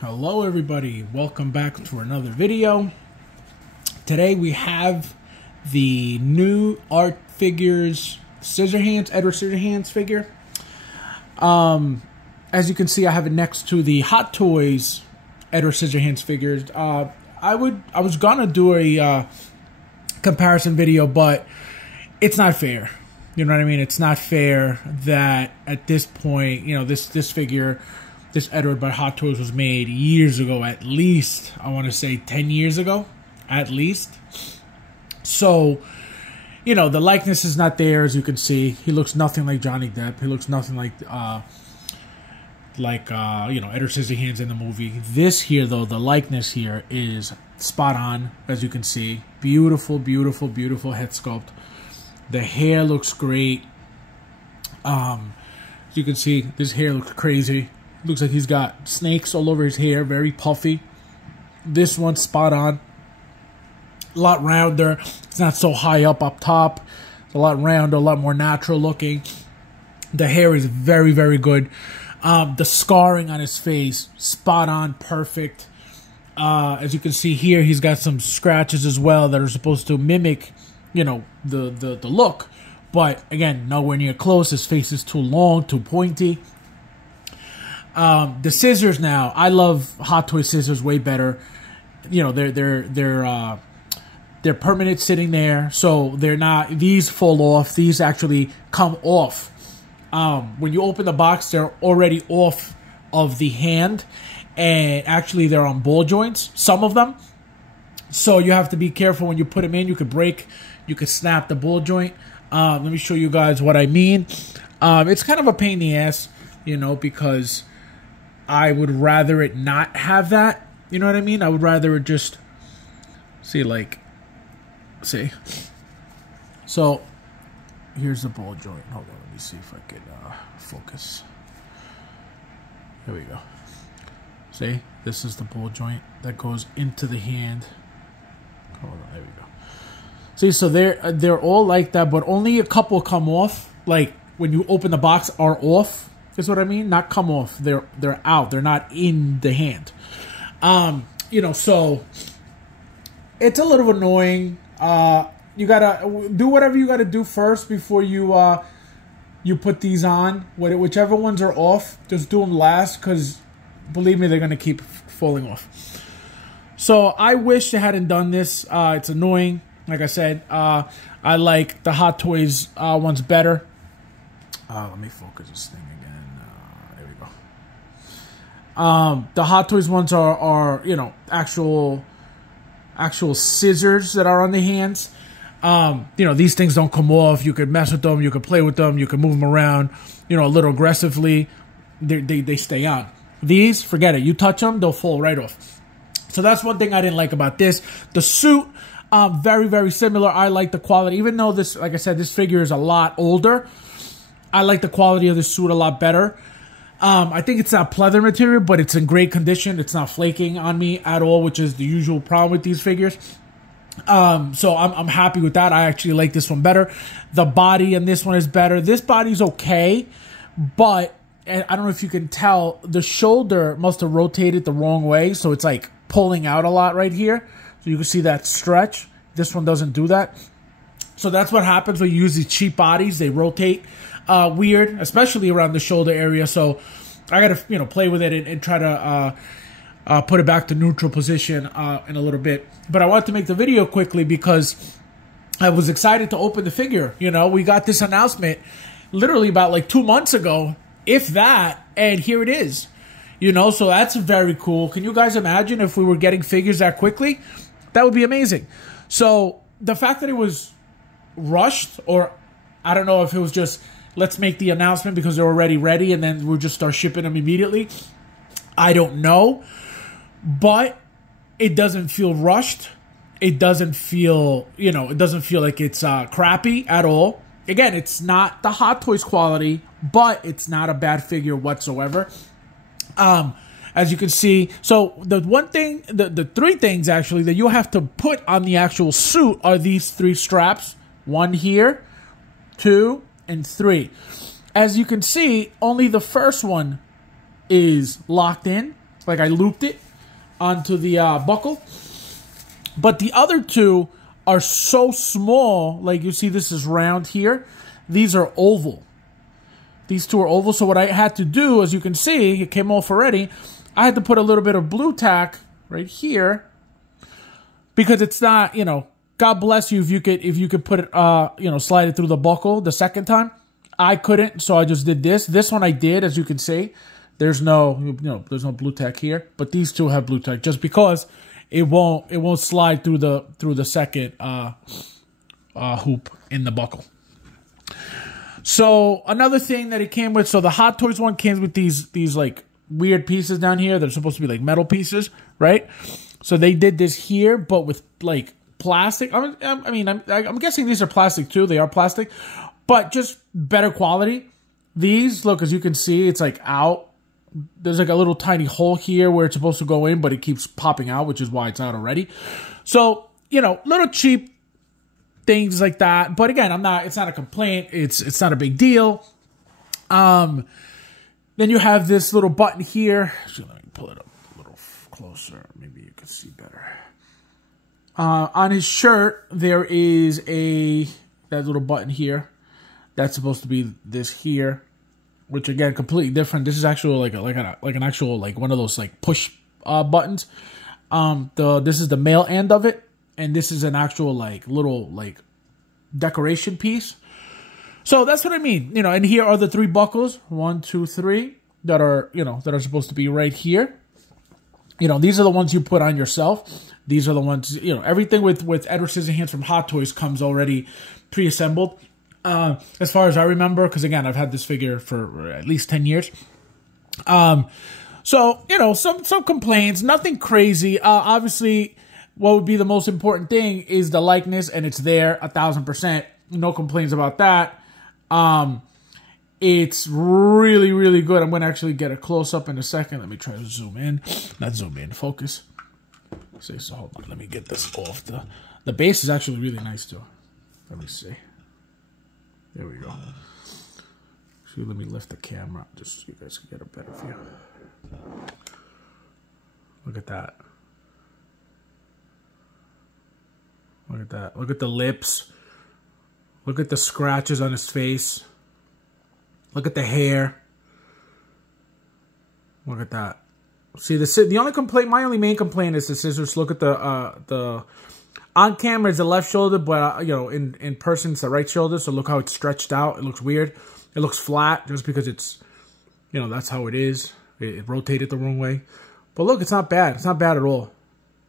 Hello everybody, welcome back to another video. Today we have the new Art Figures Scissorhands, Edward Scissorhands figure. As you can see, I have it next to the Hot Toys Edward Scissorhands figures. I was gonna do a comparison video, but it's not fair. You know what I mean? It's not fair that at this point, you know, this figure, this Edward by Hot Toys was made years ago, at least, I want to say 10 years ago, at least. So, you know, the likeness is not there, as you can see. He looks nothing like Johnny Depp. He looks nothing like you know, Edward Scissorhands in the movie. This here, though, the likeness here is spot on, as you can see. Beautiful, beautiful, beautiful head sculpt. The hair looks great. As you can see, this hair looks crazy. Looks like he's got snakes all over his hair, very puffy. This one's spot on. A lot rounder. It's not so high up top. It's a lot rounder, a lot more natural looking. The hair is very, very good. The scarring on his face, spot on, perfect. As you can see here, he's got some scratches as well that are supposed to mimic, you know, the look. But again, nowhere near close. His face is too long, too pointy. The scissors now, I love Hot Toy scissors way better. You know, they're permanent sitting there, so they're not. These fall off. These actually come off. When you open the box, they're already off of the hand, and actually they're on ball joints. Some of them, so you have to be careful when you put them in. You could break, you could snap the ball joint. Let me show you guys what I mean. It's kind of a pain in the ass, you know, because I would rather it not have that. You know what I mean? I would rather it just, see. So, here's the ball joint. Hold on, let me see if I can focus. Here we go. See? This is the ball joint that goes into the hand. Hold on, there we go. See, so they're all like that, but only a couple come off. Like, when you open the box, are off. Is what I mean? Not come off. They're out. They're not in the hand. You know, so it's a little annoying. You gotta do whatever you gotta do first before you you put these on. Whichever ones are off, just do them last, because believe me, they're gonna keep falling off. So I wish they hadn't done this. It's annoying. Like I said, I like the Hot Toys ones better. Let me focus this thing again. There we go. The Hot Toys ones are you know, actual scissors that are on the hands. You know, these things don't come off. You could mess with them. You could play with them. You could move them around, you know, a little aggressively. They stay on. These, forget it. You touch them, they'll fall right off. So that's one thing I didn't like about this. The suit, very, very similar. I like the quality. Even though this, like I said, this figure is a lot older, I like the quality of the suit a lot better. I think it's not pleather material, but it's in great condition. It's not flaking on me at all, which is the usual problem with these figures. So I'm happy with that. I actually like this one better. The body in this one is better. This body's okay, but I don't know if you can tell, the shoulder must have rotated the wrong way, so it's like pulling out a lot right here. So you can see that stretch. This one doesn't do that. So that's what happens when you use these cheap bodies. They rotate weird, especially around the shoulder area. So I gotta, you know, play with it and try to put it back to neutral position in a little bit. But I wanted to make the video quickly because I was excited to open the figure. You know, we got this announcement literally about like 2 months ago, if that, and here it is. You know, so that's very cool. Can you guys imagine if we were getting figures that quickly? That would be amazing. So the fact that it was rushed, or I don't know if it was just, let's make the announcement because they're already ready and then we'll just start shipping them immediately. I don't know. But it doesn't feel rushed. It doesn't feel, you know, it doesn't feel like it's crappy at all. Again, it's not the Hot Toys quality, but it's not a bad figure whatsoever. As you can see, so the one thing, the three things actually that you have to put on the actual suit are these three straps. One here, 2, and 3. As you can see, only the first one is locked in. Like I looped it onto the buckle. But the other two are so small. Like you see, this is round here. These are oval. These two are oval. So what I had to do, as you can see, it came off already. I had to put a little bit of blue tack right here because it's not, you know, God bless you if you could put it, you know, slide it through the buckle the second time. I couldn't, so I just did this. This one I did, as you can see. There's no, you know, there's no blue tack here, but these two have blue tack just because it won't slide through the second hoop in the buckle. So another thing that it came with, so the Hot Toys one came with these like weird pieces down here. They're supposed to be like metal pieces, right? So they did this here, but with like plastic. I mean, I'm guessing these are plastic too. They are plastic, but just better quality. These, look, as you can see, it's like out. There's like a little tiny hole here where it's supposed to go in, but it keeps popping out, which is why it's out already. So, you know, little cheap things like that. But again, it's not a complaint. It's not a big deal. Then you have this little button here. So let me pull it up a little closer. Maybe you can see better. On his shirt, there is that little button here. That's supposed to be this here, which again, completely different. This is actually like an actual like one of those like push buttons. This is the male end of it, and this is an actual like little like decoration piece. So that's what I mean, you know. And here are the 3 buckles, 1, 2, 3, that are, you know, that are supposed to be right here. You know, these are the ones you put on yourself. These are the ones, you know, everything with Edward Scissorhands from Hot Toys comes already pre-assembled. As far as I remember, because again, I've had this figure for at least 10 years. So, you know, some complaints, nothing crazy. Obviously, what would be the most important thing is the likeness, and it's there 1000%. No complaints about that. It's really, really good. I'm going to actually get a close-up in a second. Let me try to zoom in. Not zoom in, focus. So hold on, let me get this off. The base is actually really nice too. Let me see. There we go. Actually, let me lift the camera just so you guys can get a better view. Look at that. Look at that. Look at the lips. Look at the scratches on his face. Look at the hair. Look at that. See, the only complaint, my only main complaint is the scissors. Look at the on camera is the left shoulder, but you know, in person it's the right shoulder. So look how it's stretched out. It looks weird. It looks flat just because it's, you know, that's how it is. It rotated the wrong way. But look, it's not bad. It's not bad at all.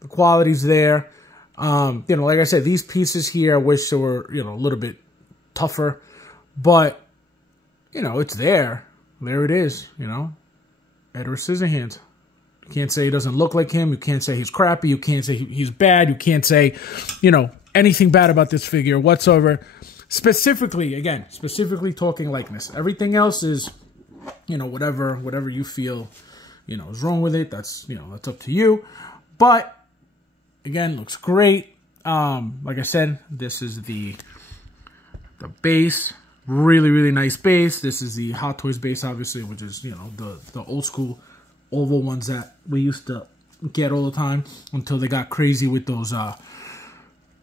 The quality's there. You know, like I said, these pieces here, I wish they were, you know, a little bit tougher, but you know, it's there. There it is. You know, Edward Scissorhands. You can't say he doesn't look like him. You can't say he's crappy. You can't say he's bad. You can't say, you know, anything bad about this figure whatsoever. Specifically, again, specifically talking likeness. Everything else is, you know, whatever you feel, you know, is wrong with it. That's, you know, that's up to you. But again, looks great. Like I said, this is the base. Really, really nice base. This is the Hot Toys base, obviously, which is, you know, the old school oval ones that we used to get all the time until they got crazy with those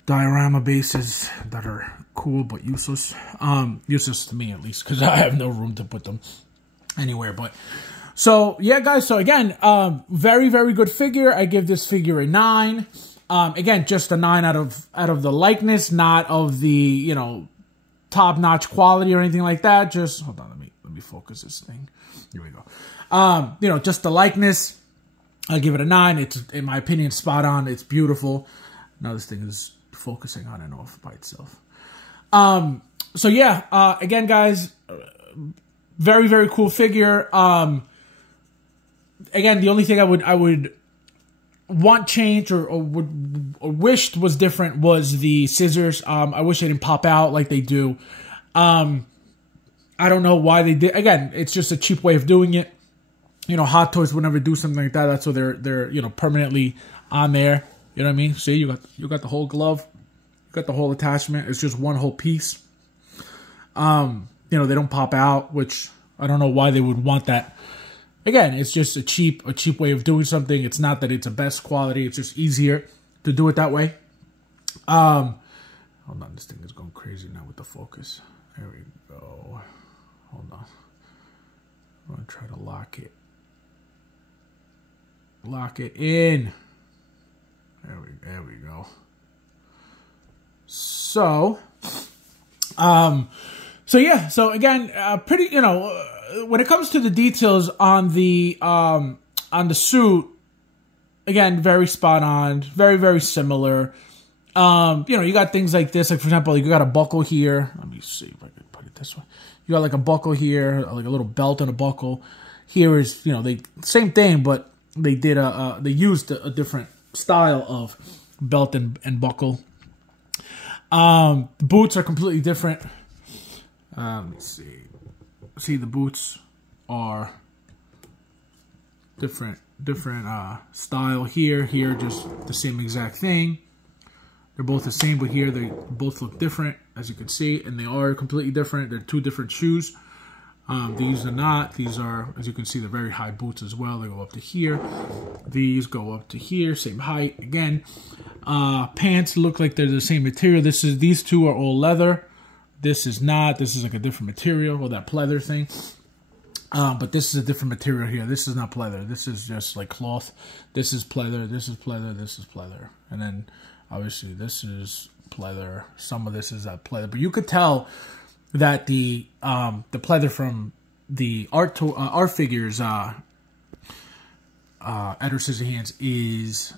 diorama bases that are cool but useless. Useless to me, at least, because I have no room to put them anywhere. But so yeah, guys, so again, very, very good figure. I give this figure a 9. Again, just a 9 out of the likeness, not of the, you know, top-notch quality or anything like that. Just hold on, let me focus this thing. Here we go. You know, just the likeness, I give it a 9. It's, in my opinion, spot on. It's beautiful. Now this thing is focusing on and off by itself. So yeah, again, guys, very, very cool figure. Again, the only thing I would want changed or wished was different was the scissors. I wish they didn't pop out like they do. I don't know why they did. Again, it's just a cheap way of doing it. You know, Hot Toys would never do something like that. That's why they're you know, permanently on there. You know what I mean? See, you got the whole glove, you got the whole attachment. It's just one whole piece. You know, they don't pop out, which I don't know why they would want that. again, it's just a cheap way of doing something. It's not that it's the best quality. It's just easier to do it that way. Hold on, this thing is going crazy now with the focus. There we go. Hold on. I'm going to try to lock it. Lock it in. There we go. So, yeah. So again, pretty. You know, when it comes to the details on the suit, again, very spot on. Very, very similar. You know, you got things like this. Like for example, you got a buckle here. Let me see if I can put it this way. You got like a buckle here, like a little belt and a buckle. Here is, you know, they same thing, but they did they used a different style of belt and buckle. The boots are completely different. Let me see. See, the boots are different style here. Here, just the same exact thing. They're both the same, but here they both look different, as you can see, and they are completely different. They're two different shoes. These are not. These are, as you can see, they're very high boots as well. They go up to here. These go up to here, same height. Again, pants look like they're the same material. These two are all leather. This is not. This is like a different material, or that pleather thing. But this is a different material here. This is not pleather. This is just like cloth. This is pleather. This is pleather. This is pleather. And then, obviously, this is pleather. Some of this is that pleather. But you could tell that the pleather from the Art Figures Edward Scissorhands is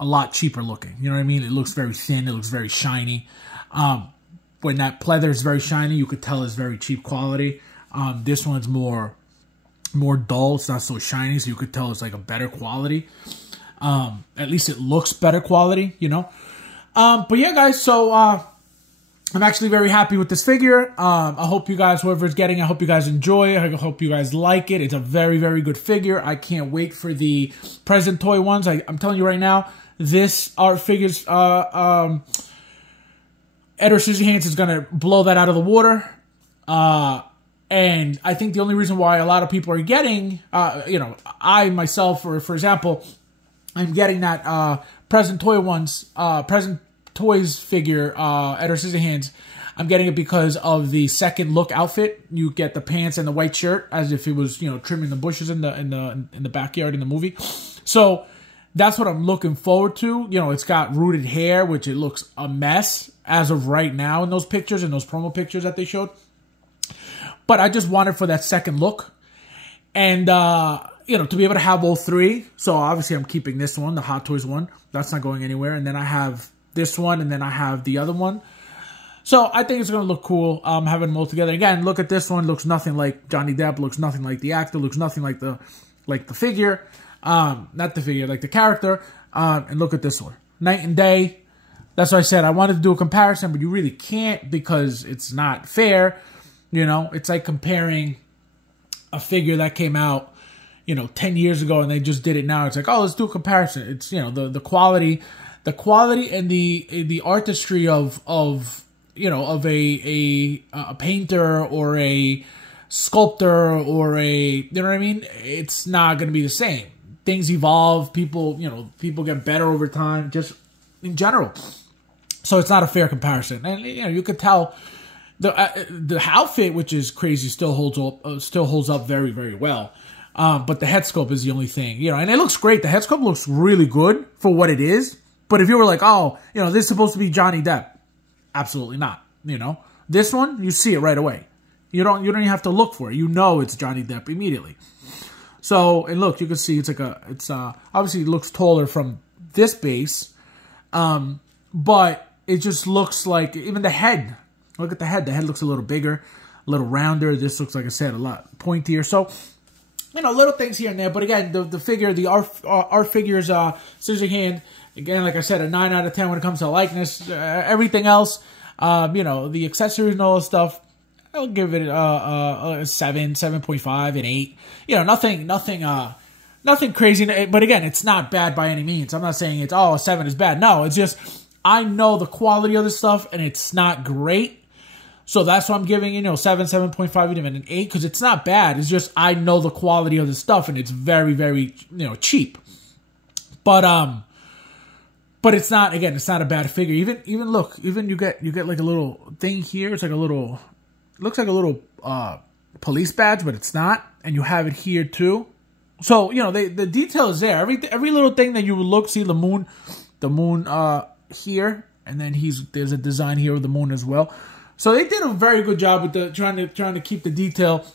a lot cheaper looking. You know what I mean? It looks very thin. It looks very shiny. When that pleather is very shiny, you could tell it's very cheap quality. This one's more dull. It's not so shiny, so you could tell it's like a better quality. At least it looks better quality, you know. But yeah, guys, so I'm actually very happy with this figure. I hope you guys, whoever's getting it, I hope you guys enjoy it. I hope you guys like it. It's a very, very good figure. I can't wait for the present toy ones. I'm telling you right now, this Art Figures Edward Scissorhands is going to blow that out of the water. And I think the only reason why a lot of people are getting, you know, I myself, for example, I'm getting that present toys figure, Edward Scissorhands. I'm getting it because of the second look outfit. You get the pants and the white shirt as if it was, you know, trimming the bushes in the backyard in the movie. So that's what I'm looking forward to. You know, it's got rooted hair, which it looks a mess as of right now in those pictures, in those promo pictures that they showed. But I just wanted for that second look. And, you know, to be able to have all three. So obviously I'm keeping this one, the Hot Toys one. That's not going anywhere. And then I have this one, and then I have the other one. So I think it's going to look cool having them all together. Again, look at this one. Looks nothing like Johnny Depp. Looks nothing like the actor. Looks nothing like the figure. Not the figure, like the character. And look at this one. Night and day. That's why I said I wanted to do a comparison, but you really can't because it's not fair. You know, it's like comparing a figure that came out, you know, 10 years ago and they just did it now. It's like, oh, let's do a comparison. It's, you know, the quality and the artistry of you know, of a painter or a sculptor or you know what I mean? It's not going to be the same. Things evolve. People, you know, people get better over time, just in general. So it's not a fair comparison. And, you know, you could tell the outfit, which is crazy, still holds up very, very well. But the head sculpt is the only thing, you know, and it looks great. The head sculpt looks really good for what it is. But if you were like, oh, you know, this is supposed to be Johnny Depp, absolutely not. You know, this one, you see it right away. You don't even have to look for it. You know it's Johnny Depp immediately. So, and look, you can see it's obviously it looks taller from this base, but it just looks like even the head. Look at the head. The head looks a little bigger, a little rounder. This looks, like I said, a lot pointier. So, you know, little things here and there. But again, the figure, the Art Figures Scissorhand. Again, like I said, a 9 out of 10 when it comes to likeness. Everything else, you know, the accessories and all this stuff, I'll give it a 7, 7.5, an 8. You know, nothing crazy. But again, it's not bad by any means. I'm not saying it's, oh, a 7 is bad. No, it's just, I know the quality of this stuff, and it's not great. So that's why I'm giving, 7.5, even an 8, because it's not bad. It's just I know the quality of the stuff, and it's very, very, cheap. But it's not, again, it's not a bad figure. Even look, even you get like a little thing here. It's like a little, looks like a little police badge, but it's not. And you have it here too. So, the detail is there. Every little thing that you would look, see the moon here, and then there's a design here of the moon as well. So they did a very good job with trying to keep the detail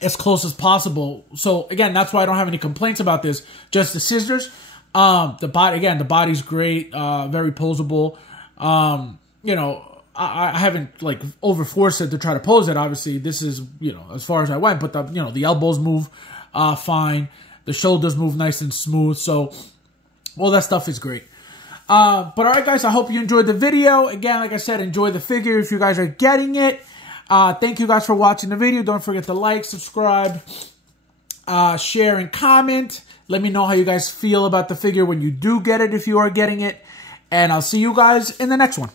as close as possible. So again, that's why I don't have any complaints about this. Just the scissors. The body's great, very posable. I haven't like overforced it to try to pose it. Obviously, this is as far as I went, but the elbows move fine. The shoulders move nice and smooth. So all that stuff is great. But all right, guys, I hope you enjoyed the video. Again, like I said, enjoy the figure if you guys are getting it. Thank you guys for watching the video. Don't forget to like, subscribe, share, and comment. Let me know how you guys feel about the figure when you do get it, if you are getting it. And I'll see you guys in the next one.